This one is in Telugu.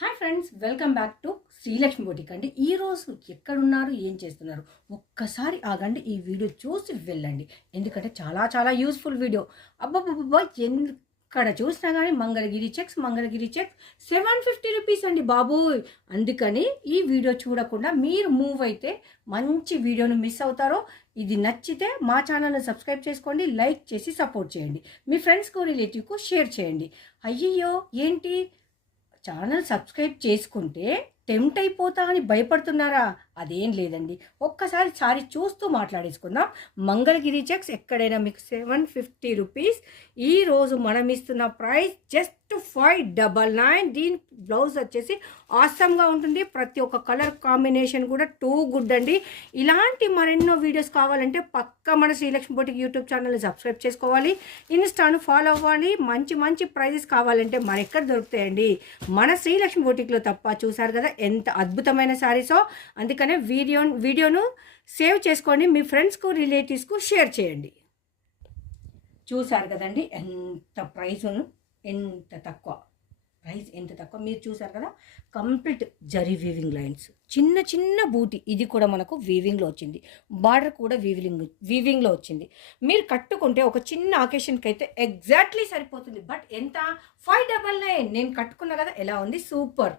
Hi friends, welcome back to Srilakshmi boutique అండి. ఈరోజు ఎక్కడున్నారు, ఏం చేస్తున్నారు ఒక్కసారి ఆగండి, ఈ వీడియో చూసి వెళ్ళండి. ఎందుకంటే చాలా చాలా యూస్ఫుల్ వీడియో. అబ్బబ్బబ్బా, ఎక్కడ చూసినా కానీ మంగళగిరి చెక్స్ 750 రూపీస్ అండి బాబోయ్. అందుకని ఈ వీడియో చూడకుండా మీరు మూవ్ అయితే మంచి వీడియోను మిస్ అవుతారో. ఇది నచ్చితే మా ఛానల్ని సబ్స్క్రైబ్ చేసుకోండి, లైక్ చేసి సపోర్ట్ చేయండి, మీ ఫ్రెండ్స్కు రిలేటివ్కు షేర్ చేయండి. అయ్యయ్యో ఏంటి, ఛానల్ సబ్స్క్రైబ్ చేసుకుంటే టెంప్ట్ అయిపోతా అని భయపడుతున్నారా? అదేం లేదండి, ఒక్కసారి చూస్తూ మాట్లాడేసుకుందాం. మంగళగిరి చెక్స్ ఎక్కడైనా మీకు 750 రూపీస్. ఈరోజు మనం ఇస్తున్న ప్రైస్ జస్ట్ 599. దీని బ్లౌజ్ వచ్చేసి ఆసమ్గా ఉంటుంది. ప్రతి ఒక్క కలర్ కాంబినేషన్ కూడా టూ గుడ్ అండి. ఇలాంటి మరెన్నో వీడియోస్ కావాలంటే పక్క మన శ్రీలక్ష్మి బొటిక్ యూట్యూబ్ ఛానల్ని సబ్స్క్రైబ్ చేసుకోవాలి, ఇన్స్టాను ఫాలో అవ్వాలి. మంచి మంచి ప్రైజెస్ కావాలంటే మరెక్కడ దొరుకుతాయండి, మన శ్రీలక్ష్మి బొటిక్లో తప్ప. చూసారు కదా ఎంత అద్భుతమైన శారీసో. అందుకనే వీడియోను సేవ్ చేసుకోండి, మీ ఫ్రెండ్స్కు రిలేటివ్స్కు షేర్ చేయండి. చూసారు కదండి ఎంత ప్రైజును, ఎంత తక్కువ ప్రైస్, ఎంత తక్కువ. మీరు చూసారు కదా, కంప్లీట్ జరీ వీవింగ్ లైన్స్, చిన్న చిన్న బూటీ. ఇది కూడా మనకు వీవింగ్లో వచ్చింది. బార్డర్ కూడా వీవింగ్లో వచ్చింది. మీరు కట్టుకుంటే ఒక చిన్న అకేషన్కి అయితే ఎగ్జాక్ట్లీ సరిపోతుంది. బట్ ఎంత, 599. నేను కట్టుకున్నా కదా, ఎలా ఉంది, సూపర్.